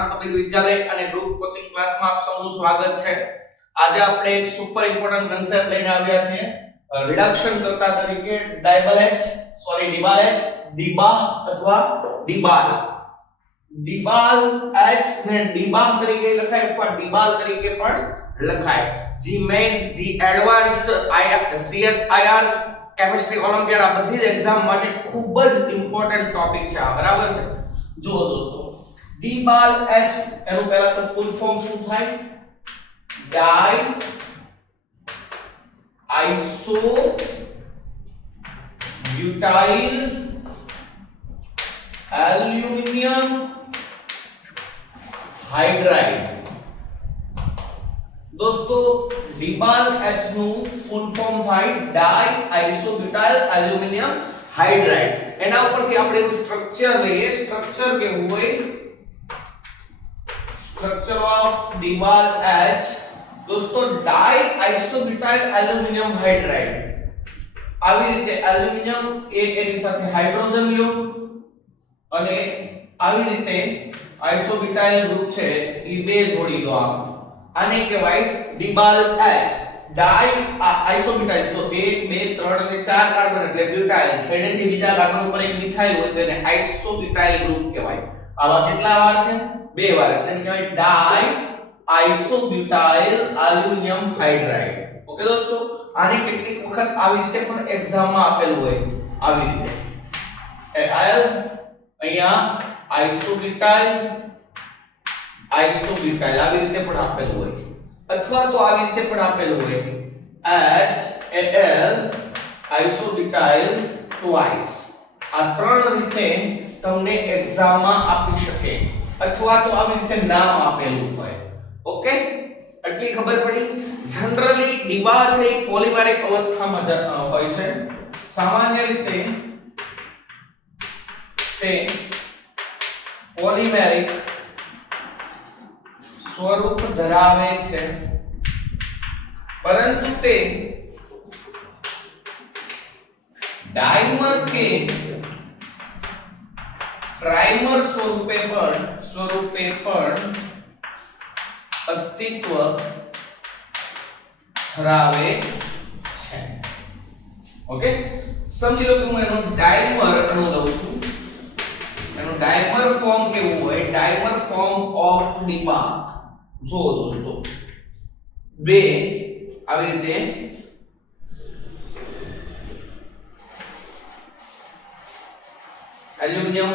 પ્રાણ કબીર વિદ્યાલય અને group coaching ક્લાસમાં આપ સૌનું સ્વાગત છે. આજે આપણે એક સુપર ઇમ્પોર્ટન્ટ કન્સેપ્ટ લઈને આવ્યા છીએ રિડક્શન કરતા તરીકે ડિબાલ H ડિબાહ અથવા ડિબાલ. ડિબાલ H ને ડિબાહ તરીકે લખાય અથવા ડિબાલ તરીકે પણ લખાય. જી મેઇન જી એડવાન્સ CSIR કેમિસ્ટ્રી ઓલિમ્પિયાડ આ બધી જ એક્ઝામ માટે ખૂબ જ ઇમ્પોર્ટન્ટ ટોપિક છે આ, બરાબર છે. જુઓ દોસ્તો, ડિબાલ H એનું પહેલા તો ફૂલ ફોર્મ શું થાય? ડાઈ આઇસો બ્યુટાઇલ એલ્યુમિનિયમ હાઇડ્રાઇડ. દોસ્તો, ડિબાલ H નું ફૂલ ફોર્મ થાય ડાઈ આઇસોબ્યુટાઇલ એલ્યુમિનિયમ હાઇડ્રાઇડ. એના ઉપરથી આપણે એનું સ્ટ્રક્ચર લઈએ. સ્ટ્રક્ચર કેવું હોય? સ્ટ્રક્ચર ઓફ ડિબાલ H દોસ્તો ડાઈ આઇસોબ્યુટાઇલ એલ્યુમિનિયમ હાઇડ્રાઇડ. આવી રીતે એલ્યુમિનિયમ એક એની સાથે હાઇડ્રોજન લ્યો અને આવી રીતે આઇસોબ્યુટાઇલ ગ્રુપ છે એ બે જોડી દો. આને કહેવાય ડિબાલ H ડાઈ આઇસોબ્યુટાઇલ. તો 1 2 3 અને 4 કાર્બન એટલે બ્યુટાઇલ. છેડેથી બીજા કાર્બન ઉપર એક મિથાઇલ હોય તેને આઇસોબ્યુટાઇલ ગ્રુપ કહેવાય. આવા કેટલા વાર છે? બે વાર. એટલે કહેવાય ડાઈ આઇસોબ્યુટાઇલ એલ્યુમિનિયમ હાઇડ્રાઇડ. ઓકે દોસ્તો, આને કેટલીક વખત આવી રીતે પણ એક્ઝામ માં આપેલું હોય. આવી રીતે Al અહીંયા આઇસોબ્યુટાઇલ આવી રીતે પણ આપેલું હોય, અથવા તો આવી રીતે પણ આપેલું હોય HAl આઇસોબ્યુટાઇલ ટ્વાઇસ. આ ત્રણ રીતે તમને એક્ઝામ માં આપી શકે, અથવા તો આવી રીતે નામ આપેલું હોય. ઓકે, એટલી ખબર પડી. જનરલી ડિબા છે એ પોલિમેરિક અવસ્થામાં હોય છે. સામાન્ય રીતે તે પોલિમેરિક સ્વરૂપ ધરાવે છે, પરંતુ તે ડાઈમર કે ટ્રાઇમર સ્વરૂપે પણ અસ્તિત્વ ધરાવે છે. ઓકે, સમજી લો કે હું એનો ડાઈમર લઉં છું. એનું ડાઈમર ફોર્મ કેવું હોય? ડાઈમર ફોર્મ ઓફ ડિબા. જો દોસ્તો, બે આવી રીતે એલ્યુમિનિયમ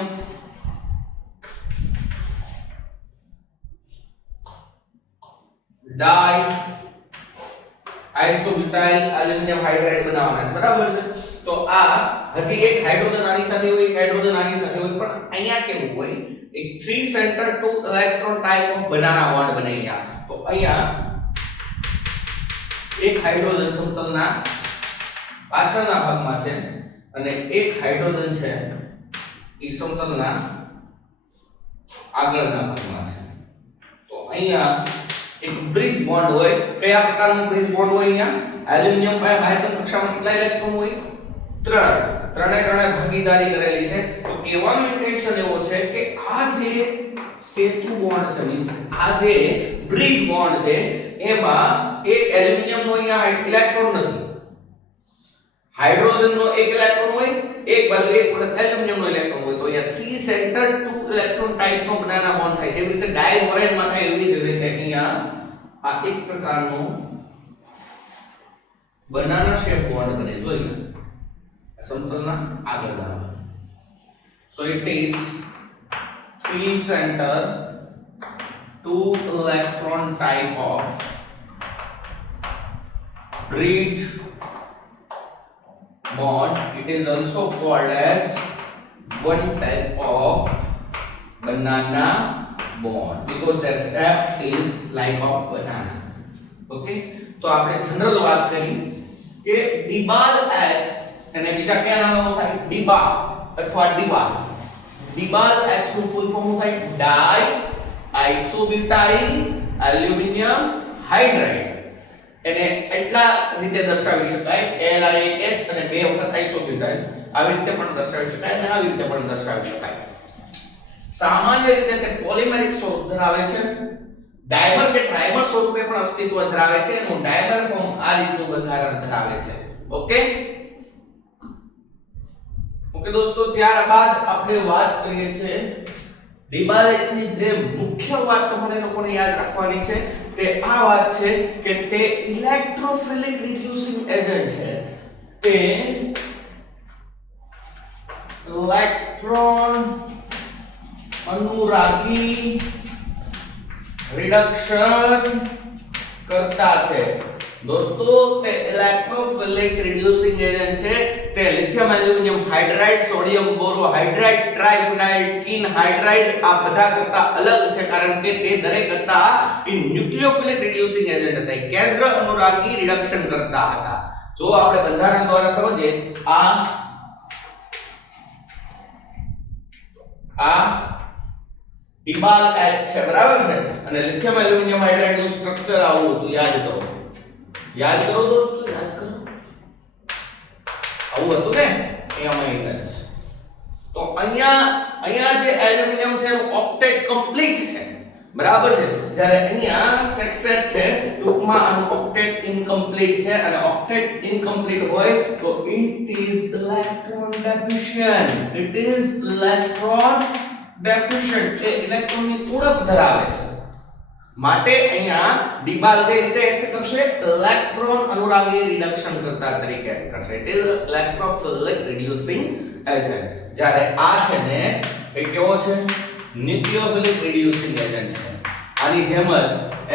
ડાઈ આઇસોબ્યુટાઇલ એલ્યુમિનિયમ હાઇડ્રાઇડ બનાવવાના છે, બરાબર છે. તો આ હજી એક હાઇડ્રોજન આની સાથે હોય, એક હાઇડ્રોજન આની સાથે હોય, પણ અહીંયા કેવું હોય? એક 3 centre 2 electron type of banana bond બની ગયા. તો અહીંયા એક હાઇડ્રોજન સમતલના પાછળના ભાગમાં છે અને એક હાઇડ્રોજન છે એ સમતલના આગળના ભાગમાં છે. તો અહીંયા એક બ્રિજ બોન્ડ હોય. કયા પ્રકારનું બ્રિજ બોન્ડ હોય? અહીંયા એલ્યુમિનિયમ પાસે બાહ્ય કક્ષામાં કેટલા ઇલેક્ટ્રોન હોય? 3. ત્રણે ભાગીદારી કરેલી છે. તો કહેવાનો ઇન્ટેન્શન એવો છે કે આ જે સેતુ બોન્ડ છે, મીન્સ આ જે બ્રિજ બોન્ડ છે, એમાં એક એલ્યુમિનિયમ નો અહીંયા ઇલેક્ટ્રોન નથી, હાઇડ્રોજન નો એક ઇલેક્ટ્રોન હોય, એક બાજુ એક વખત એલ્યુમિનિયમ નો ઇલેક્ટ્રોન હોય. તો અહીંયા 3 સેન્ટર 2 ઇલેક્ટ્રોન ટાઇપ નો બનાના બોન્ડ થાય. જેવી રીતે ડાયહોરેન માં થાય એવી જ રીતે અહીંયા આ એક પ્રકારનો બનાના શેપ બોન્ડ બને. જોઈએ સમતલના આગળના. So it is 3 center 2 electron type of bridge bond. It is also called as one type of banana bond because their shape is like of banana. Okay, તો આપણે જનરલ વાત કરી કે ડિબાલ H અને બીજા કયા નામો થાય? ડિબા અથવા ડિબાલ. ડિબાલ H નું ફૂલ ફોર્મ થાય ડાઈ આઇસોબ્યુટાઇલ એલ્યુમિનિયમ હાઇડ્રાઇડ. એને એટલા રીતે દર્શાવી શકાય LiH અને બે વખત આઇસોબ્યુટાઇલ. આવી રીતે પણ દર્શાવી શકાય અને આવી રીતે પણ દર્શાવી શકાય. સામાન્ય રીતે તે પોલિમેરિક સ્વરૂપ ધરાવે છે, ડાયમર કે ટ્રાઇમર સ્વરૂપે પણ અસ્તિત્વ ધરાવે છે. એનું ડાયમર ફોર્મ આ રીતનું બંધારણ ધરાવે છે. ઓકે ઓકે દોસ્તો, ત્યારબાદ આપણે વાત કરીએ છીએ ડીબાલેક્સ ની જે મુખ્ય વાત તમારે લોકોને યાદ રાખવાની છે તે આ વાત છે કે તે ઇલેક્ટ્રોફિલિક રિડ્યુસિંગ એજન્ટ છે. તે ઇલેક્ટ્રોન અનુરાગી રિડક્શન કરતા છે. दोस्तों તે ઇલેક્ટ્રોફિલિક રિડ્યુસિંગ એજન્ટ છે. તે lithium aluminium hydride, sodium borohydride, triphenyl, tin hydride આ બધા કરતા અલગ છે, કારણ કે તે દરેક હતા એ ન્યુક્લિયોફિલિક રિડ્યુસિંગ એજન્ટ હતા, કેન્દ્ર અનુરાગી રિડક્શન કરતા હતા. જો આપણે બંધારણ દ્વારા સમજીએ, આ ડીબાલ H છે, બરાબર છે, અને લિથિયમ એલ્યુમિનિયમ હાઇડ્રાઇડ નું સ્ટ્રક્ચર આવું હતું. યાદ કરો દોસ્તો, યાદ કરો. આવું હતું ને, અહીંયા માઈનસ. તો અહીંયા જે એલ્યુમિનિયમ છે એનું ઓક્ટેટ કમ્પ્લીટ છે, બરાબર છે. જ્યારે અહીંયા સેક્સેટ છે, ટૂંકમાં આનું ઓક્ટેટ ઇનકમ્પ્લીટ છે, અને ઓક્ટેટ ઇનકમ્પ્લીટ હોય તો it is electron deficient. It is electron deficient, એ ઇલેક્ટ્રોનની ઉણપ ધરાવે છે. માટે અહીંયા ડીબાલ કઈ રીતે એક્ટ કરશે? ઇલેક્ટ્રોન અનુરાગી રિડક્શન કરતા તરીકે એક્ટ કરશે. It is electrophilic reducing agent. જ્યારે આ છે ને એ કેવો છે? ન્યુક્લિયોફિલિક રિડ્યુસિંગ એજન્ટ છે. આની જેમ જ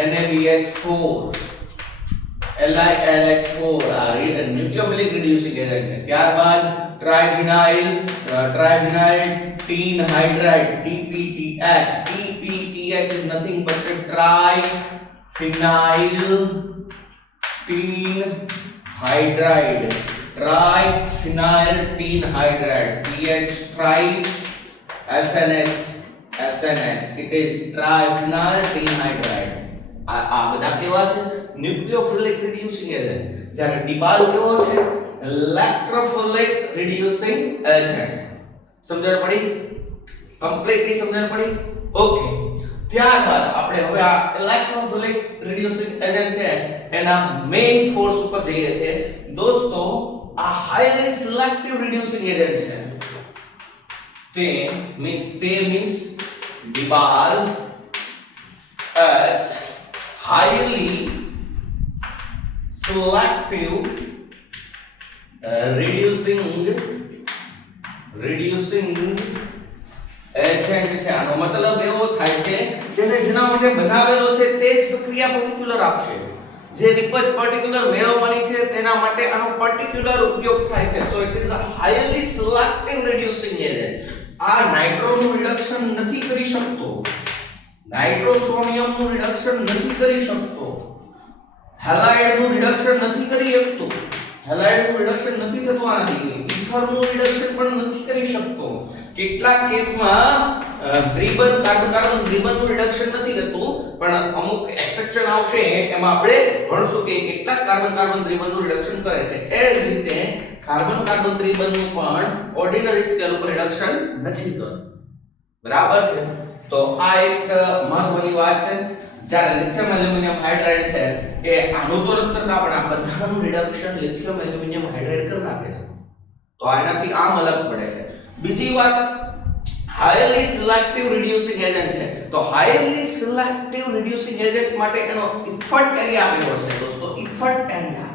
NaBH4 LiLH4 આ ન્યુક્લિયોફિલિક રિડ્યુસિંગ એજન્ટ છે. ત્યારબાદ triphenyl tin hydride TPTH. TPTH is nothing but a triphenyl teen hydride. Triphenyl teen hydride. TH thrice SNH. It is triphenyl teen hydride. આ બધા કેવા છે? ન્યુક્લિયોફિલિક રિડ્યુસિંગ એજન્ટ. જ્યારે ડીબાલ કેવો છે? Electrophilic reducing agent. સમજણ પડી? કમ્પ્લીટલી સમજણ પડી? ઓકે. ત્યારબાદ આપણે હવે આ ઇલેક્ટ્રોફિલિક રિડ્યુસિંગ એજન્ટ છે એના મેઇન ફોર્સ ઉપર જઈએ છીએ. દોસ્તો આ હાઈલી સિલેક્ટિવ રિડ્યુસિંગ એજન્ટ છે. તે means DIBAL H highly selective reducing agent છે. આનો મતલબ એવો થાય છે કે જેના માટે બનાવેલો છે તે જ પ્રક્રિયા પર્ટિક્યુલર આપશે. જે નિપજ પર્ટિક્યુલર મેળવવાની છે તેના માટે આનો પર્ટિક્યુલર ઉપયોગ થાય છે. So it is a highly selective reducing agent. આ નાઇટ્રોનું રિડક્શન નથી કરી શકતો, નાઇટ્રોસોનિયમનું રિડક્શન નથી કરી શકતો, હેલાઇડનું રિડક્શન નથી કરી શકતો, હેલાઇડનું રિડક્શન નથી થતું આનાથી, ઇથરનું રિડક્શન પણ નથી કરી શકતો. કેટલાક કેસમાં કાર્બન દ્વિબંધનું રિડક્શન નથી થતું, પણ અમુક એક્સેપ્શન આવશે એમાં આપણે ભણશું કે કેટલાક કાર્બન દ્વિબંધનું રિડક્શન કરે છે. એ જ રીતે કાર્બન ત્રિબંધનું પણ ઓર્ડિનરી સ્કેલ ઉપર રિડક્શન નથી થતું, બરાબર છે. તો આ એક મહત્વની વાત છે. જ્યારે લિથિયમ એલ્યુમિનિયમ હાઇડ્રાઇડ છે કે આનું તો નથી કરતા, પણ આ બધાનું રિડક્શન લિથિયમ એલ્યુમિનિયમ હાઇડ્રાઇડ કરી નાખે છે. તો આનાથી આમ અલગ પડે છે. બીજી વાત, હાઈલી સિલેક્ટિવ રિડ્યુસિંગ એજન્ટ છે. તો હાઈલી સિલેક્ટિવ રિડ્યુસિંગ એજન્ટ માટે એનો ઇફર્ટ એરિયા આપેલો છે દોસ્તો. ઇફર્ટ એરિયા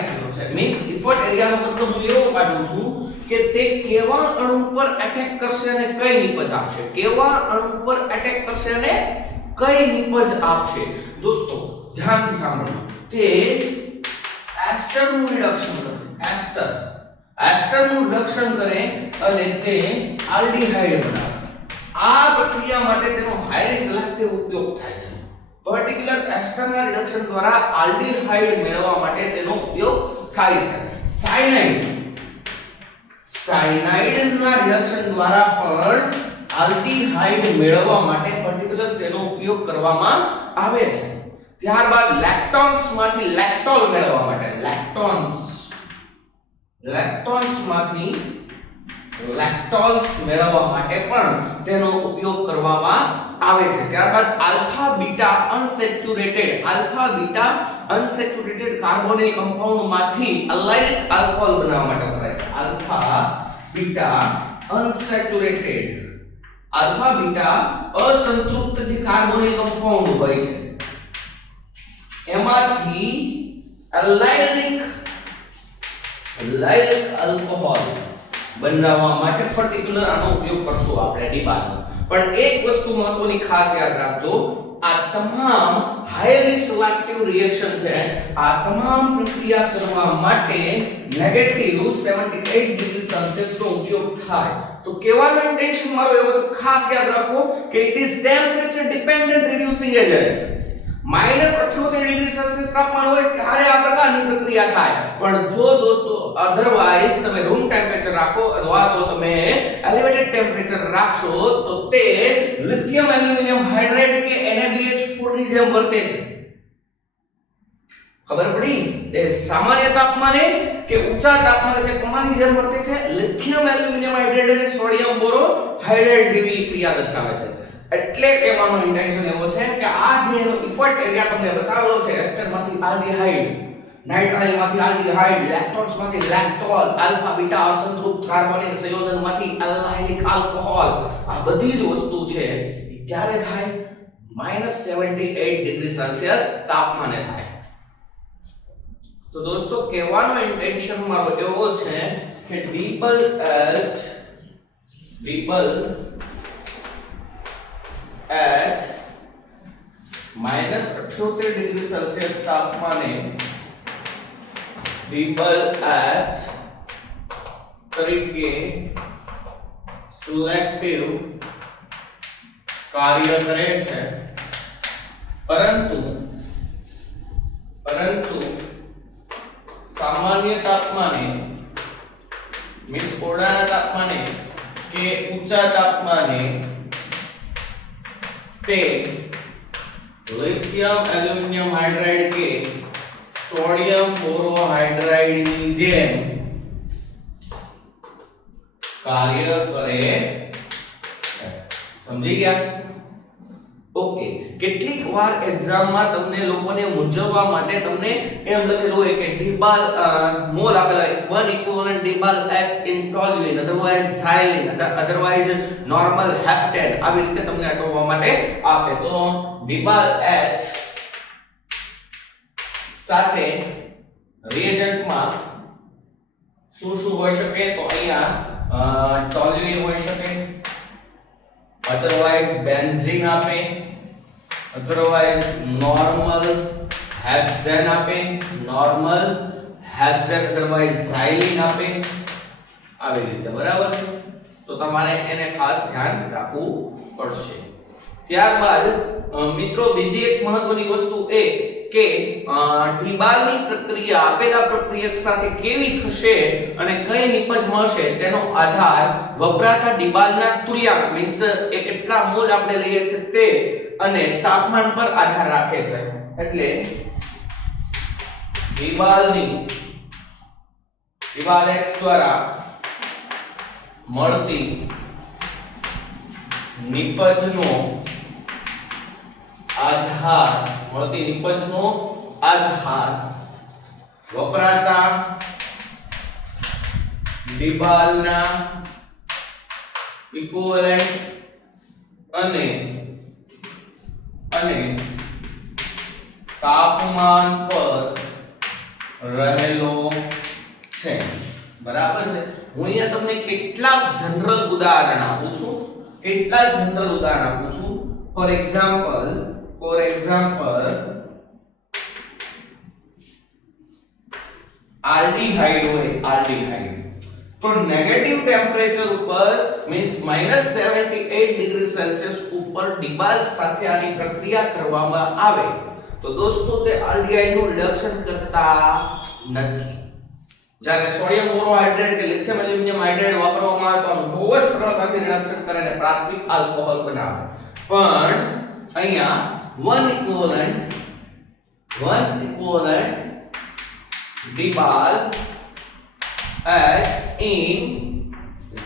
આપેલો છે. મીન્સ ઇફર્ટ એરિયાનો મતલબ હું એવો કાઢું છું કે તે કેવા અણુ પર એટેક કરશે અને કઈ નિપજ આપશે. કેવા અણુ પર એટેક કરશે અને કઈ નિપજ આપશે. દોસ્તો ધ્યાનથી સાંભળો. તે એસ્ટરનું રિડક્શન કરે. એસ્ટરનું રિડક્શન કરે અને તે આલ્ડીહાઇડ બનાવે. આ પ્રક્રિયા માટે તેનો હાઈલી સિલેક્ટિવ ઉપયોગ થાય છે. પર્ટિક્યુલર એસ્ટરના રિડક્શન દ્વારા આલ્ડીહાઇડ મેળવવા માટે તેનો ઉપયોગ થાય છે. સાયનાઇડના રિડક્શન દ્વારા પણ આલ્ડીહાઇડ મેળવવા માટે પર્ટિક્યુલર તેનો ઉપયોગ કરવામાં આવે છે. ત્યારબાદ લેક્ટોન્સમાંથી લેક્ટોલ મેળવવા માટે લેક્ટોન્સમાંથી લેક્ટોલ્સ મેળવવા માટે પણ તેનો ઉપયોગ કરવામાં આવે છે. ત્યારબાદ alpha beta unsaturated carbonyl compound માંથી અલાઇલિક આલ્કોહોલ બનાવવા માટે વપરાય છે. આલ્ફા બીટા અસંતૃપ્ત જે કાર્બોનિલ કમ્પાઉન્ડ હોય છે એમાંથી અલાઇલિક આલ્કોહોલ બનાવવા માટે પર્ટિક્યુલર આનો ઉપયોગ કરશું આપણે ડીબાલનો. પણ એક વસ્તુ મહત્વની ખાસ યાદ રાખજો, આ તમામ હાઈલી સિલેક્ટિવ રિએક્શન છે, આ તમામ પ્રક્રિયા કરવા માટે નેગેટિવ 78 ડિગ્રી સેલ્સિયસ નો ઉપયોગ થાય. તો કહેવાનો ઇન્ટેન્શન મારો એવો છે, ખાસ યાદ રાખો કે it is temperature dependent reducing agent. -78 degree Celsius તાપમાન હોય ત્યારે આ પ્રકારની પ્રક્રિયા થાય. પણ જો દોસ્તો અધરવાઇઝ તમે રૂમ ટેમ્પરેચર રાખો અથવા તો તમે એલિવેટેડ ટેમ્પરેચર રાખશો તો તે લિથિયમ એલ્યુમિનિયમ હાઇડ્રાઇડ કે NaBH4 ની જેમ વર્તે છે. ખબર પડી? તે સામાન્ય તાપમાને કે ઊંચા તાપમાને તે કોનાની જેમ વર્તે છે? લિથિયમ એલ્યુમિનિયમ હાઇડ્રાઇડ અને સોડિયમ બોરોહાઇડ્રાઇડ જેવી ક્રિયા દર્શાવે છે. એટલે કહેવાનો ઇન્ટેન્શન એવો છે કે આ જે એનો ઇફેક્ટ એરિયા તમને બતાવેલો છે, એસ્ટરમાંથી આલ્ડીહાઇડ, નાઇટ્રાઇલમાંથી આલ્ડીહાઇડ, લેક્ટોન્સમાંથી લેક્ટોલ, આલ્ફા બીટા અસંતૃપ્ત કાર્બોનિલ સંયોજનમાંથી અલાઇલિક આલ્કોહોલ, આ બધી જ વસ્તુ છે એ ક્યારે થાય? -78 ડિગ્રી સેલ્સિયસ તાપમાને થાય. તો દોસ્તો કહેવાનો ઇન્ટેન્શન મારો એવો છે કે ડીબલ at -78 ડિગ્રી સેલ્સિયસ તાપમાને ડીબલ એચ તરીકે સિલેક્ટિવ કાર્ય કરે છે, પરંતુ સામાન્ય તાપમાને મીન્સ ઓરડાના તાપમાને કે ઊંચા તાપમાને તે લિથિયમ એલ્યુમિનિયમ હાઇડ્રાઇડ કે સોડિયમ બોરોહાઇડ્રાઇડ ની જેમ કાર્ય કરે છે. સમજી ગયા? ઓકે. કેટલીક વાર એક્ઝામમાં તમને લોકોને મૂંઝવવા માટે તમને એમ લખેલું હોય કે ડીબાલ મોલ આપેલા 1 equivalent DIBAL H in toluene, otherwise xylene, otherwise normal heptane, આવી રીતે તમને અટકાવવા માટે આપે. તો ડીબાલ H સાથે રિએજન્ટમાં શું હોઈ શકે? તો અહીંયા ટોલ્યુઇન હોઈ શકે, અધરવાઇઝ બેન્ઝીન આપે, અધરવાઇઝ નોર્મલ હેક્સેન આપે, અધરવાઇઝ ઝાઇલિન આપે, આવી રીતે. બરાબર છે? તો તમારે એને ખાસ ધ્યાન રાખવું પડશે. ત્યારબાદ મિત્રો બીજી એક મહત્વની વસ્તુ એ કે ડીબાલની પ્રક્રિયા આપેલા પ્રક્રિયક સાથે કેવી થશે અને કઈ નિપજ મળશે તેનો આધાર વપરાતા ડીબાલના તુલ્યાંક મીન્સ એ કેટલા મોલ આપણે લઈએ છીએ તે અને તાપમાન પર આધાર રાખે છે. એટલે ડીબાલ X દ્વારા મળતી નિપજનો આધાર વપરાતા ડીબાલના ઇક્વિવેલન્ટ અને તાપમાન પર રહેલો છે. બરાબર છે? હું અહીંયા તમને કેટલાક જનરલ ઉદાહરણ આપું છું. ફોર એક્ઝામ્પલ આલ્ડીહાઇડ હોય, તો નેગેટિવ ટેમ્પરેચર ઉપર મીન્સ -78 ડિગ્રી સેલ્સિયસ ઉપર ડીબાલ સાથે આની પ્રક્રિયા કરવામાં આવે તો દોસ્તો તે આલ્ડીહાઇડ નું રિડક્શન કરતા નથી. જ્યારે સોડિયમ બોરોહાઇડ્રેટ કે લિથિયમ એલ્યુમિનિયમ હાઇડ્રાઇડ વાપરવામાં આવે તો બહુ જ સરળતાથી રિડક્શન કરે અને પ્રાથમિક આલ્કોહોલ બનાવે. પણ અહીંયા 1 equivalent DIBAL H in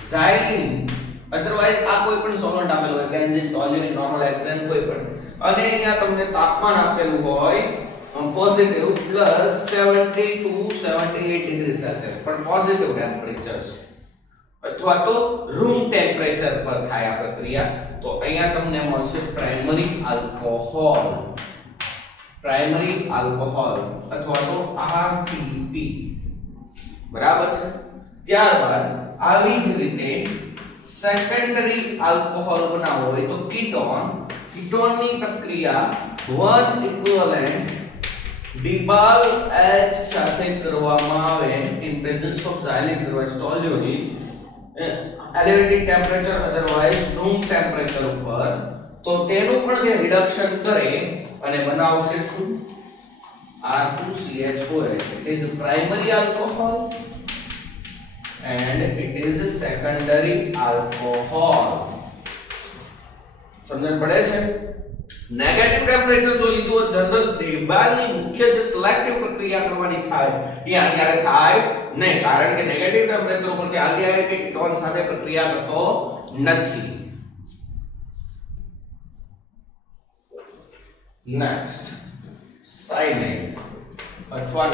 xylene otherwise આ કોઈ પણ સોલવન્ટ આપેલું હોય બેન્ઝીન ટોલ્યુઈન નોર્મલ હેક્સેન કોઈ પણ અને અહીંયા તમને તાપમાન આપેલું હોય positive plus 70 to 78 degree Celsius પણ પોઝિટિવ ટેમ્પરેચર છે અથવા તો રૂમ ટેમ્પરેચર પર થાય આ પ્રક્રિયા તો અહીંયા તમને મળશે પ્રાઇમરી આલ્કોહોલ અથવા તો RTP બરાબર છે ત્યારબાદ આવી જ રીતે સેકન્ડરી આલ્કોહોલ બનાવવો હોય તો કીટોનની પ્રક્રિયા 1 ઇક્વિવેલેન્ટ ડિબાલ H સાથે કરવામાં આવે in presence of xylene otherwise toluene elevated temperature otherwise room temperature ઉપર તો તેનું પણ જે રિડક્શન કરે અને બનાવશે શું R2CHOH it is a primary alcohol and it is a secondary alcohol સમજણ પડે છે નેગેટિવ ટેમ્પરેચર જો લીધું જનરલ ડિબાલની મુખ્ય જે સિલેક્ટિવ પ્રક્રિયા કરવાની થાય એ આની થાય નહીં કારણ કે નેગેટિવ ટેમ્પરેચર ઉપરથી આલ્ડિહાઇડ કે કીટોન સાથે પ્રક્રિયા કરતો નથી નેક્સ્ટ સાયનાઇડ અથવા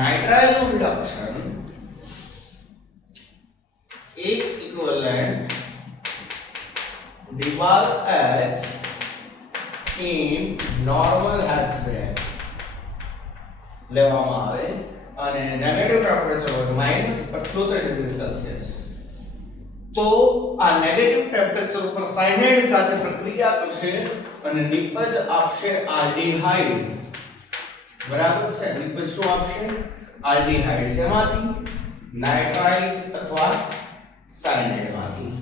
નાઇટ્રાઇલ નું રિડક્શન એક equivalent ડિબાલ H in normal hexane લેવામાં આવે અને નેગેટિવ ટેમ્પરેચર હોય -78 ડિગ્રી સેલ્સિયસ તો આ નેગેટિવ ટેમ્પરેચર ઉપર સાયનાઇડ સાથે પ્રક્રિયા કરશે અને નિપજ આપશે આલ્ડીહાઇડ બરાબર છે નિપજ શું આપશે આલ્ડીહાઇડ શેમાંથી નાઇટ્રાઇલ્સ અથવા સાયનાઇડ માંથી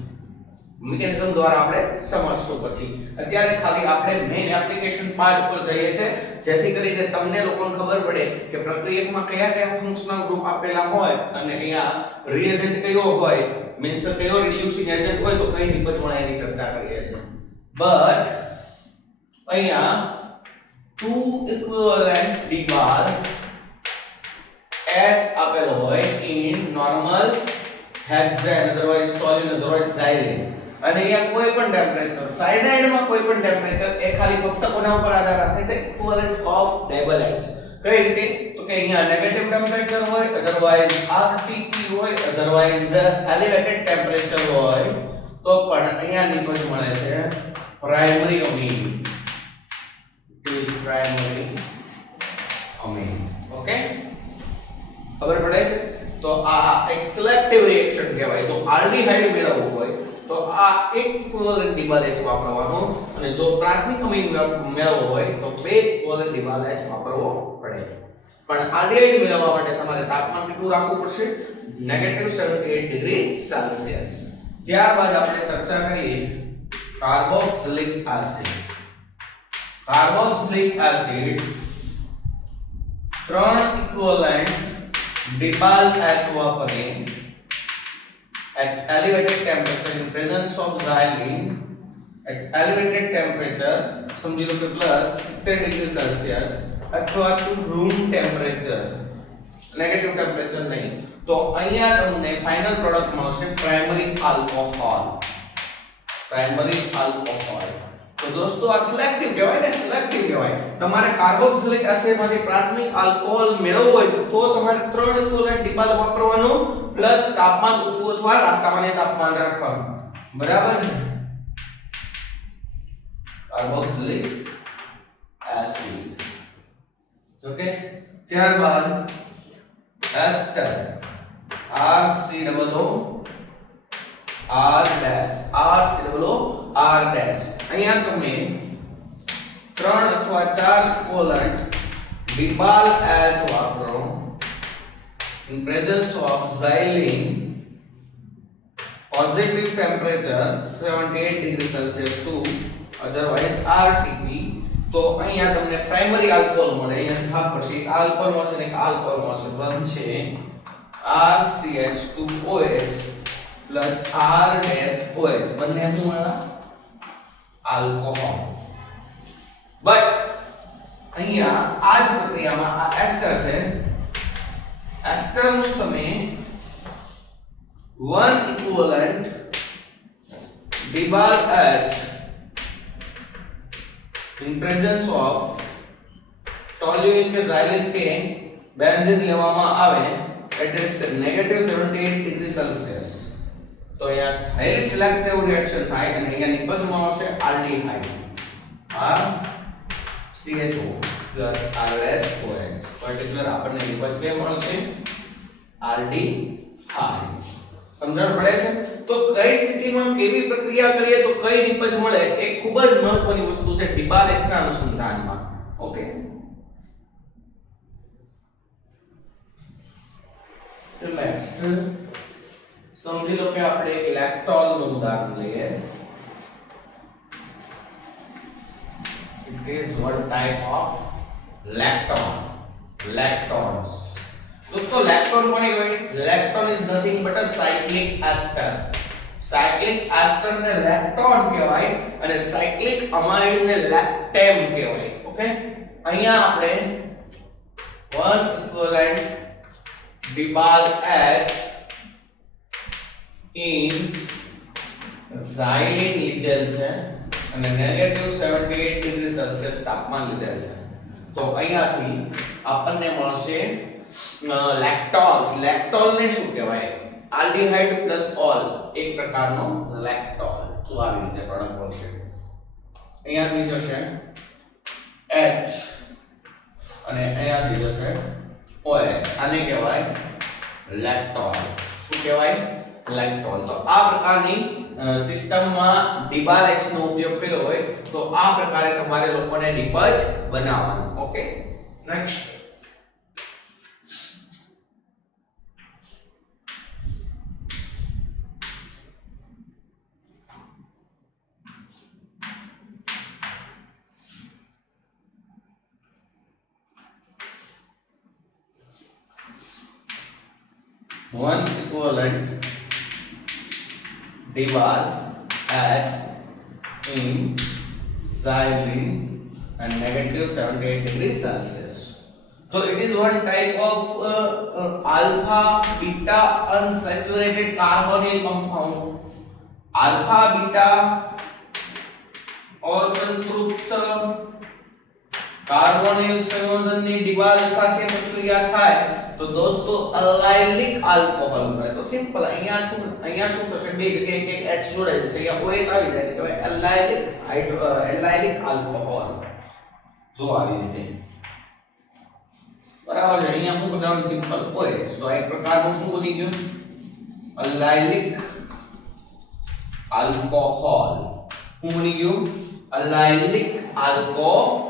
મિકેનિઝમ દ્વારા આપણે સમજશું પછી અત્યારે ખાલી આપણે મેઇન એપ્લિકેશન પાર્ટ પર જઈએ છે જેથી કરીને તમને લોકોને ખબર પડે કે પ્રક્રિયકમાં કયા ફંક્શનલ ગ્રુપ આપેલા હોય અને અહીંયા રિએજન્ટ કયો હોય મીન્સ કયો રિડ્યુસિંગ એજન્ટ હોય તો કઈ નિપજ મળે એની ચર્ચા કરીએ છીએ બટ અહીંયા 2 ઇક્વિવેલેન્ટ ડિબાલ H આપેલો હોય in normal hexane otherwise toluene otherwise xylene અને અહીંયા કોઈ પણ ટેમ્પરેચર સાયનાઇડમાં કોઈ પણ ટેમ્પરેચર એ ખાલી ફક્ત કોના ઉપર આધાર રાખે છે ઇક્વિવેલેન્ટ ઓફ ડબલ H કઈ રીતે તો કે અહીંયા નેગેટિવ ટેમ્પરેચર હોય otherwise RTP હોય otherwise એલિવેટેડ ટેમ્પરેચર હોય તો પણ અહીંયા નિપજ મળે છે primary Amin is primary Amin okay ખબર પડે છે તો આ એક સિલેક્ટિવ રિએક્શન કહેવાય જો આલ્ડીહાઇડ મેળવવું હોય તો આ એક ઇક્વિવેલેન્ટ ડિબાલ H વાપરવાનો અને જો પ્રાથમિક અમીન મેળવવો હોય તો બે ઇક્વિવેલેન્ટ ડિબાલ H વાપરવો પડે પણ આલ્ડીહાઇડ મેળવવા માટે તમારે તાપમાન કેટલું રાખવું પડશે -78 ડિગ્રી સેલ્સિયસ ત્યારબાદ આપણે ચર્ચા કરીએ કાર્બોક્સિલિક એસિડ 3 ઇક્વિવેલેન્ટ ડિબાલ H વાપરીએ at elevated temperature in presence of xylene at elevated temperature સમજી લો કે પ્લસ 70 ડિગ્રી સેલ્સિયસ અથવા તો રૂમ ટેમ્પરેચર નેગેટિવ ટેમ્પરેચર નહીં તો અહીંયા તમને ફાઇનલ પ્રોડક્ટ મળશે પ્રાઇમરી આલ્કોહોલ તો દોસ્તો આ સિલેક્ટિવ કહેવાય ને સિલેક્ટિવ કહેવાય તમારે કાર્બોક્સિલિક એસિડ માંથી પ્રાથમિક આલ્કોહોલ મેળવવો હોય તો તમારે 3 ઇક્વિવેલેન્ટ ડિબાલ વાપરવાનું પ્લસ તાપમાન ઊંચું અથવા સામાન્ય તાપમાન રાખવાનું બરાબર છે કાર્બોક્સિલિક એસિડ ઓકે ત્યારબાદ એસ્ટર RCOO R અહીંયા તમે 3 અથવા 4 ઇક્વિવેલેન્ટ ડિબાલ H વાપરો in presence of xylene positive temperature 78 degree Celsius to otherwise RTP તો અહીંયા તમને પ્રાઇમરી આલ્કોહોલ મળે અહીંયા ભાગ પછી આલ્કોહોલ મળશે ને આલ્કોહોલ મળશે બનશે RCH2OH plus R-OH બંને શું મળ્યા આલ્કોહોલ બટ અહીંયા આ જ પ્રક્રિયામાં આ એસ્ટર છે એસ્ટર નું તમે one equivalent Dibal H in presence of toluene के xylene के बेंजीन લેવામાં આવે at -78 डिग्री सेल्सियस तो यहाँ हाईली सिलेक्टिव रिएक्शन થાય અને અહીંયા નિપજમાં આવશે aldehyde R CHO RSOH particular આપણને નિપજ કે મળશે આલ્ડીહાઇડ સમજણ પડે છે તો કઈ સ્થિતિમાં કેવી પ્રક્રિયા કરીએ તો કઈ નિપજ મળે એ ખૂબ જ મહત્વની વસ્તુ છે ડિબાલ એચ ના અનુસંધાનમાં ઓકે તો નેક્સ્ટ સમજી લો કે આપણે એક લેક્ટોલ નું ઉદાહરણ લઈએ it is one type of lactons दोस्तों लैक्टोन कोने कहेवाय lactone is nothing but a cyclic ester ने लैक्टोन कहेवाय અને સાયક્લિક અમાઇડ ને લેક્ટેમ કહેવાય ઓકે અહીંયા આપણે one equivalent Dibal H in xylene લીધેલ છે અને -78 ડિગ્રી સેલ્સિયસ તાપમાન લીધેલ છે તો અહીંયાથી આપણને મળશે લેક્ટોલ ને શું કહેવાય આલ્ડીહાઇડ પ્લસ ઓલ એક પ્રકારનો લેક્ટોલ જો આવી રીતે પ્રોડક્ટ બનશે અહીંયાથી જશે H અને અહીંયાથી જશે OH આને કહેવાય લેક્ટોલ શું કહેવાય લેક્ટોલ તો આ પ્રકારની સિસ્ટમમાં ડિબાલ H નો ઉપયોગ કર્યો હોય તો આ પ્રકારે તમારે લોકોને નિપજ બનાવવાનું okay next one equivalent Dibal H in xylene and -78 degrees Celsius. So it is one type of alpha beta unsaturated carbonyl compound. Alpha beta असंतृप्त कार्बोनिल संयोजनની ડિબાલ સાથે પ્રક્રિયા થાય તો દોસ્તો અલાયલિક આલ્કોહોલ બને તો સિમ્પલ અહીંયા શું થશે બે જગ્યાએ એક H જોડાઈ જશે અહીંયા OH આવી જાય એટલે એલાયલિક આલ્કોહોલ જો આવી રીતે બરાબર છે અહીંયા શું બતાવવાનું સિમ્પલ OH તો એક પ્રકારનું શું બની ગયું અલાયલિક આલ્કોહોલ શું બની ગયું અલાયલિક આલ્કોહોલ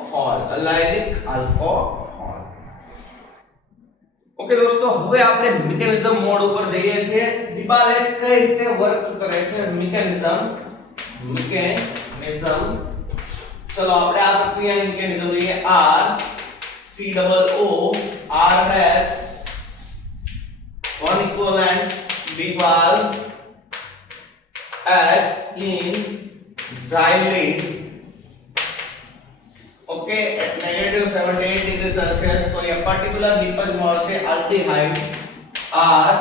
ઓકે દોસ્તો હવે આપણે મિકેનિઝમ મોડ ઉપર જઈએ છીએ ડિબાલ H કઈ રીતે વર્ક કરે છે મિકેનિઝમ ચલો આપણે આ પ્રક્રિયાની મિકેનિઝમ લઈએ R COO R dash one equivalent Dibal H in xylene okay at -78 degrees Celsius तो ये पर्टिकुलर निपज में આવશે aldehyde R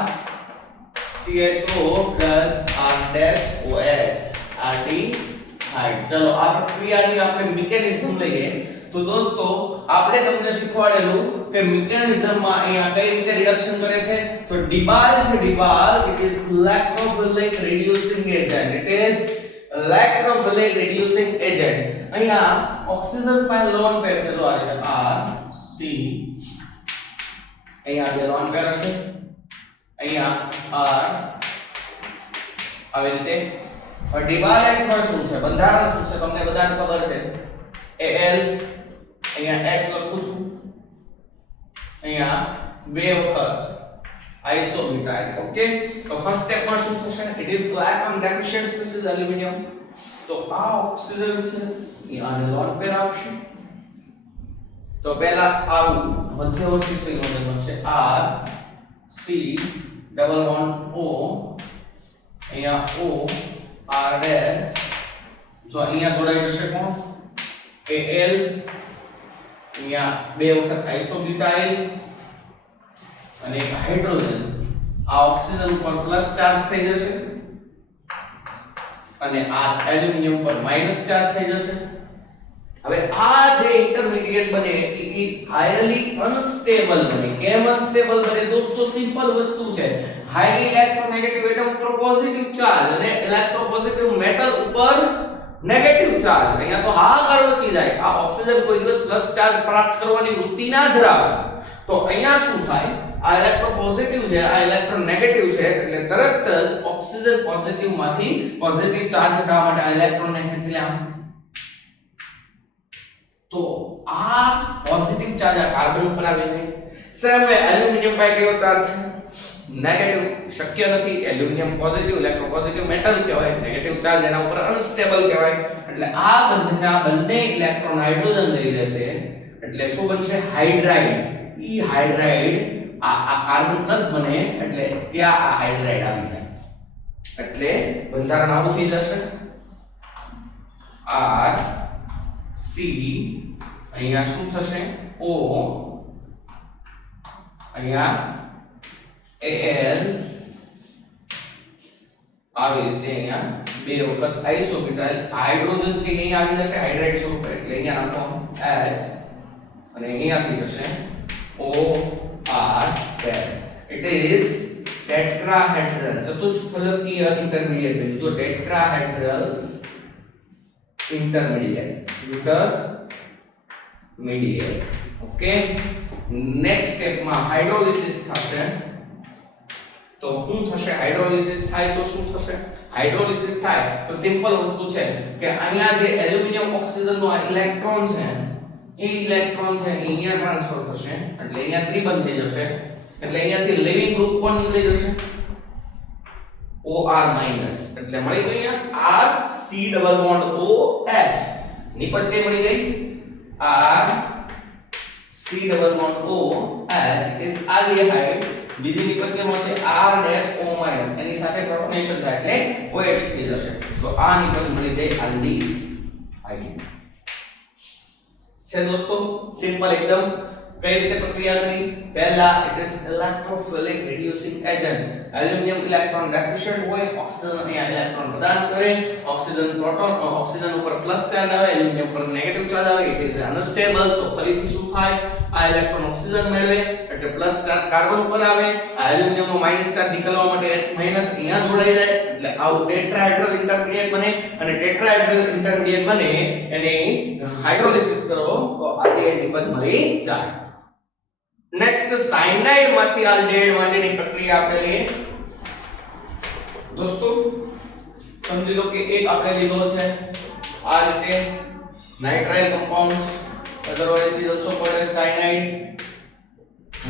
CHO plus R dash OH aldehyde चलो આ પ્રક્રિયાની આપણે મિકેનિઝમ લઈએ તો દોસ્તો આપણે તમને શીખવાડેલું કે મિકેનિઝમમાં અહીંયા કઈ રીતે રિડક્શન કરે છે તો ડિબાલ છે DIBAL it is electrophilic reducing agent it is electrophilic reducing agent અહીંયા ઓક્સિજન પર લોન પેર છે તો આ રીતે R C અહીંયા બે લોન પેર હશે અહીંયા R આવી રીતે ડિબાલ H પર શું છે બંધારણ શું છે તમને બધાને ખબર છે Al અહીંયા H લખું છું અહીંયા બે વખત isobutyl ઓકે તો ફર્સ્ટ સ્ટેપ માં શું થશે it is platinum deficient species aluminum તો આ ઓક્સિજન છે એ આને લોન પેર આવશે તો પહેલા આવું મધ્યવર્તી સંયોજન છે R C double bond O અહીંયા O R dash જો અહીંયા જોડાઈ જશે કોણ Al અહીંયા બે વખત isobutyl અને એક હાઇડ્રોજન આ ઓક્સિજન ઉપર પ્લસ ચાર્જ થઈ જશે અને આ એલ્યુમિનિયમ પર માઈનસ ચાર્જ થઈ જશે. હવે આ જે ઇન્ટરમીડિયેટ બને એ હાઈલી અનસ્ટેબલ બને. કેમ અનસ્ટેબલ બને દોસ્તો? સિમ્પલ વસ્તુ છે. હાઈલી ઇલેક્ટ્રોનેગેટિવ એટમ ઉપર પોઝિટિવ ચાર્જ અને ઇલેક્ટ્રોપોઝિટિવ મેટલ ઉપર નેગેટિવ ચાર્જ. અહીંયા તો હાહાકાર મચી જાય. આ ઓક્સિજન કોઈ દિવસ પ્લસ ચાર્જ પ્રાપ્ત કરવાની વૃત્તિ ના ધરાવે. તો અહીંયા શું થાય? આ ઇલેક્ટ્રોપોઝિટિવ છે, આ ઇલેક્ટ્રોનેગેટિવ છે, એટલે તરત જ ઓક્સિજન પોઝિટિવ માંથી પોઝિટિવ ચાર્જ હટાવવા માટે આ ઇલેક્ટ્રોનને ખેંચી લે. તો આ પોઝિટિવ ચાર્જ આ કાર્બન ઉપર આવી ગઈ. સેમ એલ્યુમિનિયમ પર કેવો ચાર્જ છે? નેગેટિવ. શક્ય નથી. એલ્યુમિનિયમ પોઝિટિવ, ઇલેક્ટ્રોપોઝિટિવ મેટલ કહેવાય, નેગેટિવ ચાર્જ એના ઉપર અનસ્ટેબલ કહેવાય. એટલે આ બંને ઇલેક્ટ્રોન હાઇડ્રોજન લઈ લેશે એટલે શું બનશે? હાઇડ્રાઇડ. ઈ હાઇડ્રાઇડ આ કાર્બન પ્લસ બને એટલે ત્યાં આ હાઇડ્રાઇડ આવી જાય. એટલે બંધારણ આવું થઈ જશે. R C અહીંયા શું થશે? O અહીંયા Al આવી રીતે અહીંયા બે વખત આઇસોબ્યુટાઇલ હાઇડ્રોજન છે અહીંયા આવી જશે હાઇડ્રાઇડ સ્વરૂપે. એટલે અહીંયા નાખો H અને અહીંયાથી જશે OR dash. It is tetrahedral ચતુષ્ફલકીય ઇન્ટરમીડિયેટ બન્યું. જો ટેટ્રાહેડ્રલ ઇન્ટરમીડિયેટ. ઓકે. નેક્સ્ટ સ્ટેપમાં હાઇડ્રોલિસિસ થશે. તો શું થશે? હાઇડ્રોલિસિસ થાય તો શું થશે? હાઇડ્રોલિસિસ થાય તો સિમ્પલ વસ્તુ છે કે અહીંયા જે એલ્યુમિનિયમ ઓક્સિજનનો આ ઇલેક્ટ્રોન છે એ ઇલેક્ટ્રોન છે અહીંયા ટ્રાન્સફર થશે એટલે અહીંયા ત્રિબંધ થઈ જશે. એટલે અહીંયાથી લિવિંગ ગ્રુપ કોણ નીકળી જશે? OR minus. એટલે મળી ગયું અહીંયા R C double bond OH. નિપજ કઈ મળી ગઈ? R C double bond OH is aldehyde. બીજી નિપજ કેમ હશે? R dash O minus. એની સાથે પ્રોટોનેશન થાય એટલે OH થઈ જશે. તો આ નિપજ મળી ગઈ આલ્ડીહાઇડ. છે દોસ્તો સિમ્પલ એકદમ. કઈ રીતે પ્રક્રિયા કરી? પહેલા it is electrophilic reducing agent. Aluminium electron deficient હોય, ઓક્સિજન અહીંયા ઇલેક્ટ્રોન પ્રદાન કરે, ઓક્સિજન ઉપર પ્લસ ચાર્જ આવે, એલ્યુમિનિયમ પર નેગેટિવ ચાર્જ આવે, ઇટ ઇઝ અનસ્ટેબલ. તો ફરીથી શું થાય? આ ઇલેક્ટ્રોન ઓક્સિજન મેળવે એટલે પ્લસ ચાર્જ કાર્બન ઉપર આવે, આ એલ્યુમિનિયમ નો માઈનસ ચાર્જ નીકળવા માટે H માઈનસ અહીંયા જોડાઈ જાય એટલે આવું ટેટ્રાહેડ્રલ ઇન્ટરમીડિયેટ બને. અને ટેટ્રાહેડ્રલ ઇન્ટરમીડિયેટ બને એને હાઇડ્રોલિસિસ કરો તો આલ્ડીહાઇડ નિપજ મળી જાય. નેક્સ્ટ સાયનાઇડ માંથી આલ્ડીહાઇડ માટેની પ્રક્રિયા આપણે લઈએ. દોસ્તો સમજી લો કે એક આપણે લીધો છે આ રીતે nitrile compounds, otherwise it is also cold as cyanide.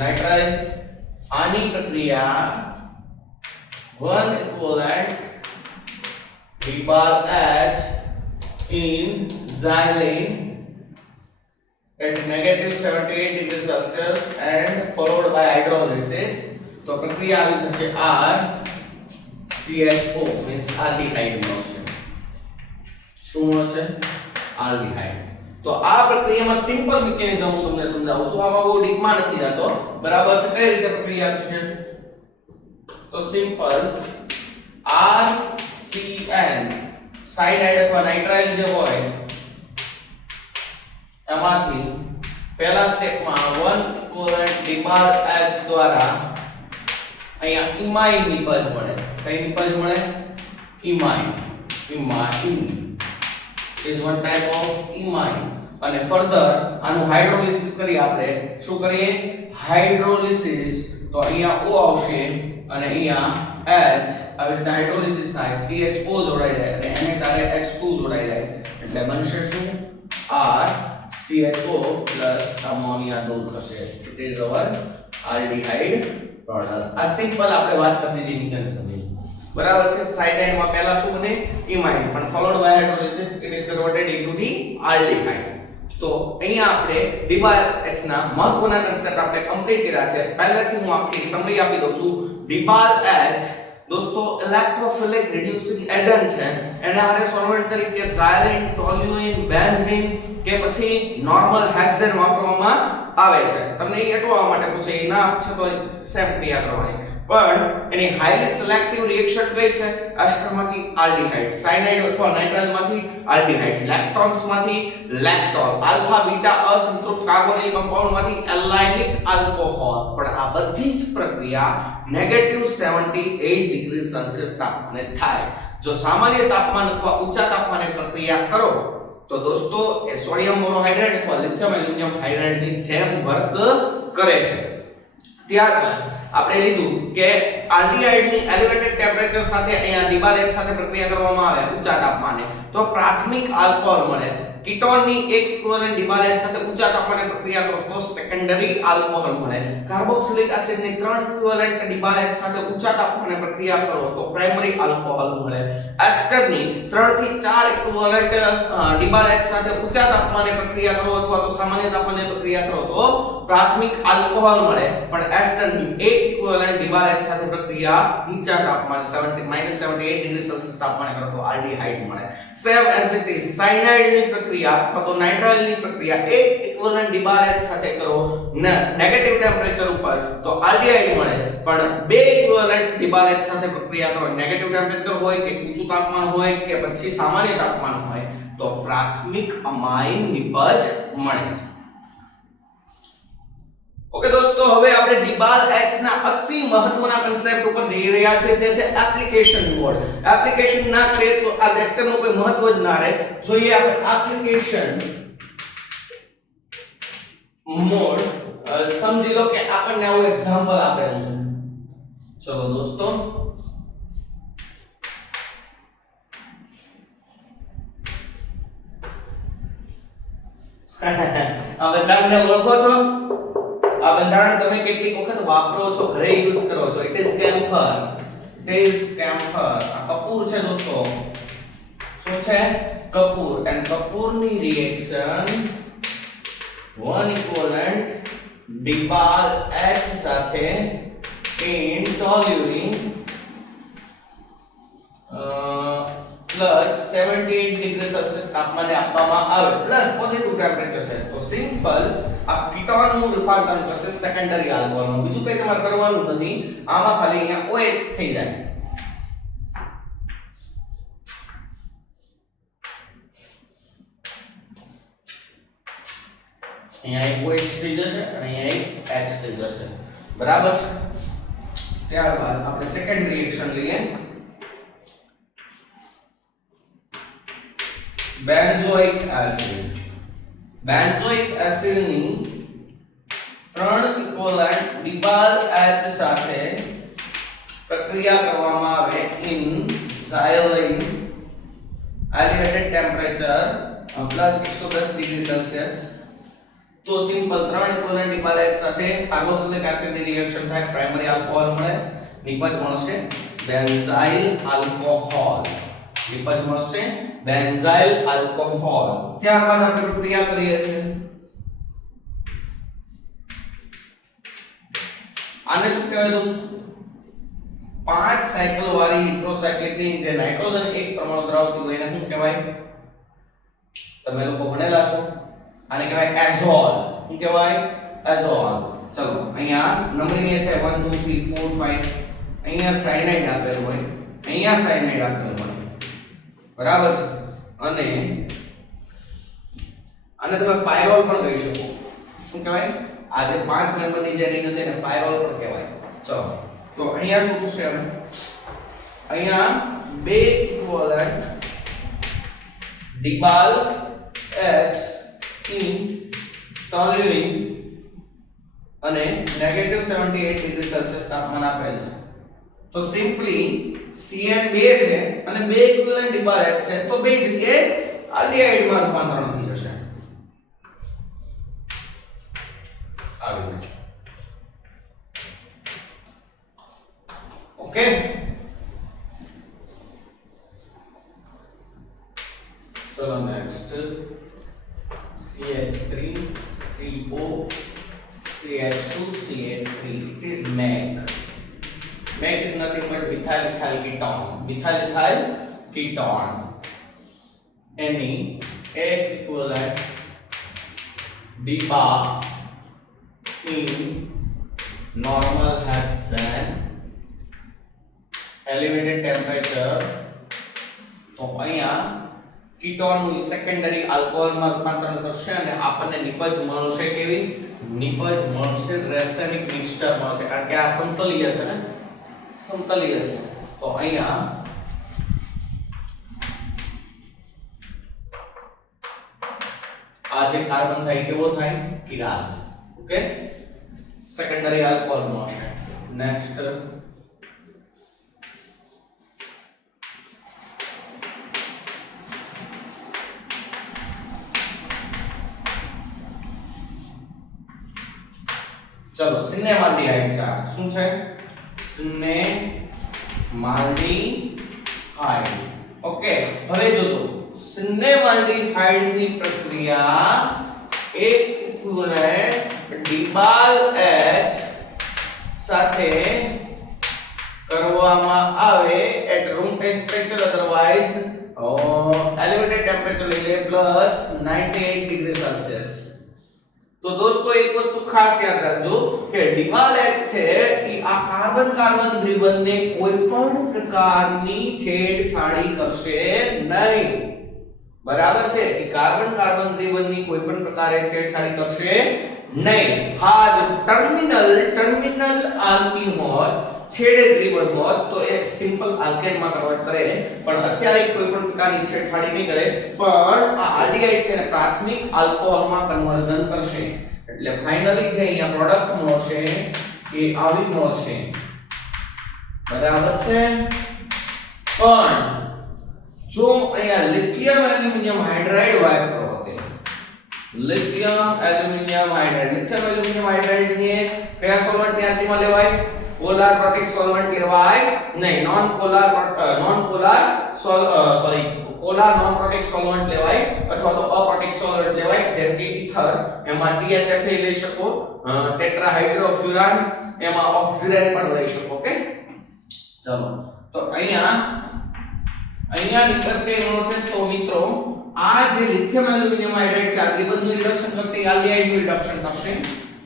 Nitrile આની પ્રક્રિયા 1 equivalent D/H in xylene at negative 78 degrees Celsius and followed by hydrolysis. તો પ્રક્રિયા આવી થશે RCHO means aldehyde મળશે. શું મળશે? aldehyde. તો આ પ્રક્રિયામાં સિમ્પલ મિકેનિઝમ હું તમને સમજાવું છું. આમાં બહુ ડીપમાં નથી જતો. બરાબર છે? કઈ રીતે પ્રક્રિયા થશે? તો સિમ્પલ RCN સાયનાઇડ અથવા નાઇટ્રાઇલ જે હોય એમાંથી પહેલા સ્ટેપમાં 1 equivalent D/H દ્વારા અહીંયા ઇમાઇન નિપજ મળે. કઈ નિપજ મળે? ઇમાઇન. ઇમાઇન is one type of imine. અને ફર્ધર આનું હાઇડ્રોલિસિસ કરી આપણે શું કરીએ? હાઇડ્રોલિસિસ. તો અહીંયા O આવશે અને અહીંયા H આવી રીતે હાઇડ્રોલિસિસ થાય, CHO જોડાઈ જાય અને NH આરે H2 જોડાઈ જાય એટલે બનશે શું? RCHO plus ammonia દૂર થશે. It is our aldehyde product. આ સિમ્પલ આપણે વાત કરી દીધી મિકેનિઝમની. બરાબર છે? સાયનાઇડ માં પહેલા શું બને? ઇમાઇન. પણ followed by hydrolysis it is converted into the aldehyde. તો અહીંયા આપણે D/H ના મહત્વના કન્સેપ્ટ આપણે કમ્પ્લીટ કર્યા છે. પહેલાથી હું આખી સમરી આપી દઉં છું. D/H દોસ્તો ઇલેક્ટ્રોફિલિક રિડ્યુસિંગ એજન્ટ છે. એના હારે સોલ્વન્ટ તરીકે xylene, toluene, benzene કે પછી નોર્મલ હેક્સેન વાપરવામાં આવે છે? તમને એ અટવા માટે પૂછે, એ ના પૂછે તો સેમ ક્રિયા કરવાની. પણ એની હાઈલી સિલેક્ટિવ રિએક્શન કઈ છે? એસ્ટરમાંથી આલ્ડીહાઇડ, સાયનાઇડ અથવા નાઇટ્રાઇલમાંથી આલ્ડીહાઇડ, લેક્ટોન્સમાંથી લેક્ટોલ, આલ્ફા બીટા અસંતૃપ્ત કાર્બોનિલ કમ્પાઉન્ડમાંથી એલ્લાઇનિક આલ્કોહોલ. પણ આ બધી જ પ્રક્રિયા -78 ડિગ્રી સેલ્સિયસ તાપમાને થાય. જો સામાન્ય તાપમાન અથવા ઊંચા તાપમાને પ્રક્રિયા કરો તો દોસ્તો એ સોડિયમ બોરોહાઇડ્રેટ અથવા લિથિયમ એલ્યુમિનિયમ હાઇડ્રાઇડની જેમ વર્ક કરે છે. ત્યારબાદ આપણે લીધું કે આલ્ડીહાઇડની એલિવેટેડ ટેમ્પરેચર સાથે અહીંયા ડિબાલેટ સાથે પ્રક્રિયા કરવામાં આવે ઊંચા તાપમાને તો પ્રાથમિક આલ્કોહોલ મળે. કીટોનની એક ઇક્વિવેલન્ટ ડિબાલેટ સાથે ઊંચા તાપમાને પ્રક્રિયા કરો તો સેકન્ડરી આલ્કોહોલ મળે. કાર્બોક્સિલિક એસિડની 3 ઇક્વિવેલન્ટ ડિબાલેટ સાથે ઊંચા તાપમાને પ્રક્રિયા કરો તો પ્રાઇમરી આલ્કોહોલ મળે. એસ્ટરની 3 થી 4 ઇક્વિવેલન્ટ ડિબાલેટ સાથે ઊંચા તાપમાને પ્રક્રિયા કરો અથવા તો સામાન્ય તાપમાને પ્રક્રિયા કરો તો પ્રાથમિક આલ્કોહોલ મળે. પણ એસ્ટરની એક ઇક્વિવેલન્ટ ડિબાલેટ સાથે પ્રક્રિયા નીચા તાપમાને -78 ડિગ્રી સેલ્સિયસ તાપમાને કરો તો આલ્ડીહાઇડ મળે. સેમ એઝ ઇટ ઇઝ સાયનાઇડની પ્રક્રિયા અથવા તો નાઇટ્રાઇલની પ્રક્રિયા એક ઇક્વિવેલન્ટ ડિબાલેટ સાથે કરો નેગેટિવ ટેમ્પરેચર ઉપર તો આલ્ડીહાઇડ મળે. પણ બે ઇક્વિવેલન્ટ ડિબાલેટ સાથે પ્રક્રિયા કરો નેગેટિવ ટેમ્પરેચર હોય કે ઊંચું તાપમાન હોય કે પછી સામાન્ય તાપમાન હોય તો પ્રાથમિક અમાઇન નિપજ મળે છે. ઓકે દોસ્તો, હવે આપણે ડિબાલ એચ ના અતિ મહત્વના કન્સેપ્ટ ઉપર જઈ રહ્યા છે, જે છે એપ્લિકેશન મોડ. એપ્લિકેશન ના કરીએ તો આ લેક્ચર નું કોઈ મહત્વ જ ના રહે. જોઈએ આપણે એપ્લિકેશન મોડ. સમજી લો કે આપણને આવું એક્ઝામ્પલ આપેલું છે. ચલો દોસ્તો, આ બંધારણને ઓળખો છો? આ બંધારણ તમે કેટલીક વખત વાપરો છો, ઘરે યુઝ કરો છો. It is chamfer. It is chamfer. આ કપૂર છે દોસ્તો. શું છે? કપૂર. એન્ડ કપૂરની રિએક્શન 1 ઇક્વિવેલન્ટ ડિબાલ H સાથે in toluene plus 78 degree Celsius તાપમાને આપવામાં આવે પ્લસ પોઝિટિવ ટેમ્પરેચર છે તો સિમ્પલ આ કીટોન નું રૂપાંતરણ કરશે સેકન્ડરી આલ્કોહોલમાં. બીજું કંઈ તમારે કરવાનું નથી. આમાં ખાલી અહીંયા OH થઈ જાય. અહીંયા એક OH થઈ જશે અને અહીંયા એક H થઈ જશે. બરાબર છે? ત્યારબાદ આપણે સેકન્ડ રિએક્શન લઈએ. Benzoic acid. બેન્ઝોઇક એસિડની 3 ઇક્વિવેલન્ટ ડિબાલ H સાથે પ્રક્રિયા કરવામાં આવે in xylene elevated temperature +110 degree Celsius તો સિમ્પલ 3 ઇક્વિવેલન્ટ ડિબાલ H સાથે કાર્બોક્સિલિક એસિડની રિએક્શન થાય, પ્રાઇમરી આલ્કોહોલ મળે, નિપજ મળશે બેન્ઝાઇલ આલ્કોહોલ. નિપજ મળશે બેન્ઝાઇલ આલ્કોહોલ. ત્યારબાદ આપણે પ્રક્રિયા કરીએ છીએ. આને શું કહેવાય દોસ્તો? 5 સાયકલ વાળી હિટ્રોસાયક્લિકની જે નાઇટ્રોજન એક પરમાણુ ધરાવતી હોય એને શું કહેવાય? તમે લોકો ભણેલા છો. આને કહેવાય એઝોલ. શું કહેવાય? એઝોલ. ચલો અહીંયા નંબરિંગ એ થાય 1 2 3 4 5. અહીંયા સાયનાઇડ આપેલું હોય, અહીંયા સાયનાઇડ આપેલું હોય. બરાબર છે? અને આને તમે પાયરોલ પણ કહી શકો. શું કહેવાય? આ જે 5 મેમ્બરની જે રિંગ હતી એને પાયરોલ પણ કહેવાય. ચલો તો અહીંયા શું થશે? હવે અહીંયા બે equivalent DIBAL H in toluene અને -78 ડિગ્રી સેલ્સિયસ તાપમાન આપેલ છે તો સિમ્પલી CN2 છે અને બે ઇક્વિવેલન્ટ ડિબાલ H છે તો બે જગ્યાએ આલ્ડીહાઇડ માં રૂપાંતરણ થઈ જશે. આવી ઓકે. ચલો next CH3 CO CH2 CH3. It is MEG. MEG is nothing but methyl ethyl ketone. Methyl ethyl ketone. Any एक equivalent dBA in normal hexane elevated temperature તો અહીંયા કીટોન નું સેકન્ડરી આલ્કોહોલ માં રૂપાંતરણ કરશે અને આપણને નિપજ મળશે કેવી નિપજ મળશે રેસેનિક મિક્સચર મળશે કારણ કે આ સમતલીય છે ને સમતલીય છે તો અહીંયા આ જે કાર્બન થાય કેવો થાય કિરાલ ઓકે સેકન્ડરી આલ્કોહોલ મળશે નેક્સ્ટ चलो सिनेमाल्डिहाइड છે શું છે સિનેમાલ્ડિહાઇડ ઓકે હવે જોજો સિનેમાલ્ડિહાઇડ ની પ્રક્રિયા એક ઇક્વિવેલેન્ટ ડીબાલ H સાથે કરવામાં આવે at room temperature otherwise elevated temperature લઈ લે પ્લસ 98 ડિગ્રી સેલ્સિયસ तो दोस्तों एक वस्तु खास याद रखो कि डिबाल H છે એ આ કાર્બન કાર્બન દ્વિબંધને કોઈ પણ પ્રકારની છેડછાડી કરશે નહીં બરાબર છે કે કાર્બન કાર્બન દ્વિબંધની કોઈ પણ પ્રકારે છેડછાડી કરશે નહીં હા જો ટર્મિનલ આલ્કીન હોત છેડે દ્વિબંધ હોત તો એક સિમ્પલ આલ્કેન માં કન્વર્ટ કરે પણ અત્યારે કોઈ પણ પ્રકારની છેડછાડી નહીં કરે પણ આ આલ્ડીહાઇડ છે ને પ્રાથમિક આલ્કોહોલ માં કન્વર્ઝન કરશે એટલે ફાઇનલી છે અહીંયા પ્રોડક્ટ મળશે એ આવી મળશે બરાબર છે પણ જો અહીંયા લિથિયમ એલ્યુમિનિયમ હાઇડ્રાઇડ વાપરો હોતે લિથિયમ એલ્યુમિનિયમ હાઇડ્રાઇડ ને કયા સોલ્વન્ટ ની આંતરિકમાં લેવાય પોલાર પ્રોટિક સોલ્વન્ટ લેવાય નહીં પોલાર નોન પ્રોટિક સોલ્વન્ટ લેવાય અથવા તો અપ્રોટિક સોલ્વન્ટ લેવાય જેમ કે ઇથર એમાં THF લઈ શકો ટેટ્રાહાઇડ્રોફ્યુરાન એમાં ઓક્સિરેન પણ લઈ શકો ઓકે ચલો તો અહીંયા નિપજ કઈ મળશે તો મિત્રો આ જે લિથિયમ એલ્યુમિનિયમ હાઇડ્રાઇડ છે આ દ્વિબંધનું રિડક્શન કરશે આલ્ડીહાઇડ નું રિડક્શન કરશે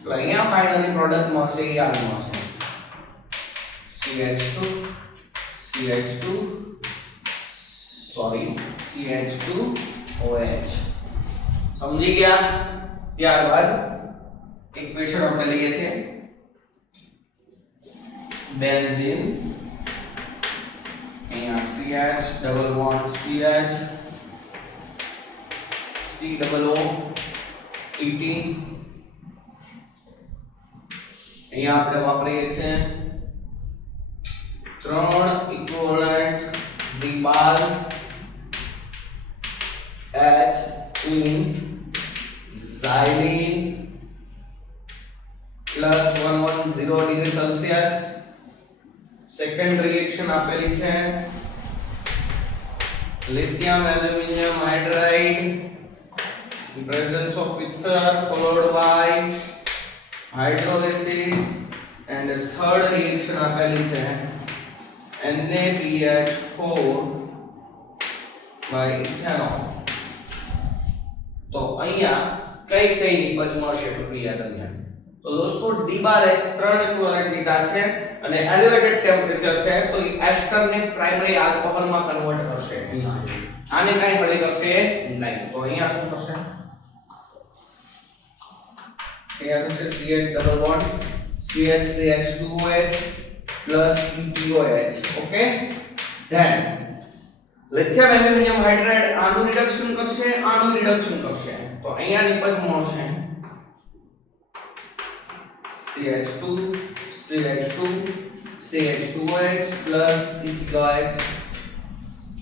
તો અહીંયા ફાઇનલી પ્રોડક્ટ મળશે એ આ મળશે CH2OH સમજી ગયા ત્યારબાદ ઇક્વેશન આપણે લઈએ છીએ બેન્ઝીન અહીંયા CH double bond CH COO ET અહીંયા આપણે વાપરીએ છીએ ત્રણ equivalent DIBAL H in xylene plus 110 degree Celsius second reaction આપેલી છે lithium aluminum hydride in presence of ether followed by hydrolysis and the third reaction આપેલી છે NaBH4 by ethanol तो અહીંયા કઈ કઈ નિપજ મળશે પ્રક્રિયા દરમિયાન તો દોસ્તો ડીબાલ H ત્રણ ઇક્વિવેલેન્ટ લીધા છે અને એલિવેટેડ ટેમ્પરેચર છે તો એ એસ્ટર ને પ્રાઇમરી આલ્કોહોલ માં કન્વર્ટ કરશે આને કઈ હળી કરશે નહીં તો અહીંયા શું થશે અહીંયા થશે CH double bond CH2OH plus ETOH okay then lithium aluminum hydride આનું રિડક્શન કરશે આનું રિડક્શન કરશે તો અહીંયા નિપજ મળશે CH2OH plus ETOH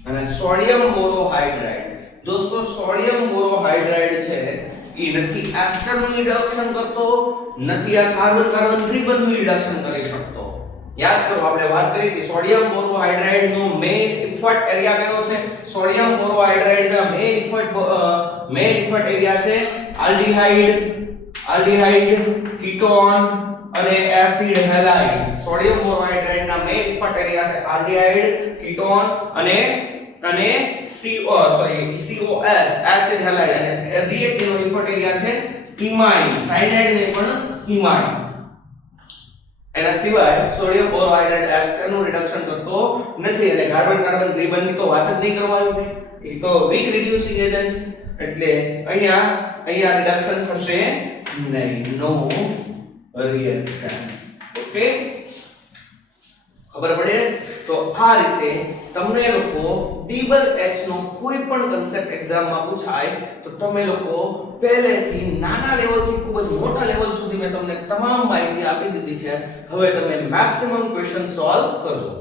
અને સોડિયમ બોરોહાઇડ્રાઇડ દોસ્તો સોડિયમ બોરોહાઇડ્રાઇડ છે એ નથી એસ્ટર નું રિડક્શન કરતો નથી આ કાર્બન કાર્બન ત્રિબંધનું રિડક્શન કરી શકતો યાદ કરો આપણે વાત કરી હતી સોડિયમ બોરોહાઇડ્રાઇડ નો મેઇન ઇફર્ટ એરિયા કયો છે સોડિયમ બોરોહાઇડ્રાઇડ ના મેઇન ઇફર્ટ એરિયા છે આલ્ડીહાઇડ કીટોન અને એસિડ હેલાઇડ સોડિયમ બોરોહાઇડ્રાઇડ ના મેઇન ઇફર્ટ એરિયા છે આલ્ડીહાઇડ કીટોન અને COS એસિડ હેલાઇડ અને હજી એક એનો ઇફર્ટ એરિયા છે ઇમાઇન, સાયનાઇડ ને પણ ઇમાઇન. એના સિવાય સોડિયમ બોરોહાઇડ્રેટ એસ્ટર નું રિડક્શન કરતો નથી અને કાર્બન કાર્બન ત્રિબંધની તો વાત જ નહીં કરવાની કે એ તો વીક રિડ્યુસિંગ એજન્ટ છે એટલે અહીંયા રિડક્શન થશે નહીં, નો રિએક્શન. ઓકે, ખબર પડે? તો આ રીતે તમને લોકો ટેબલ H નો કોઈ પણ કન્સેપ્ટ એક્ઝામમાં પૂછાય તો તમે લોકો પહેલેથી નાના લેવલથી ખૂબ જ મોટા લેવલ સુધી મેં તમને તમામ માહિતી આપી દીધી છે. હવે તમે મેક્સિમમ ક્વેશ્ચન સોલ્વ કરજો.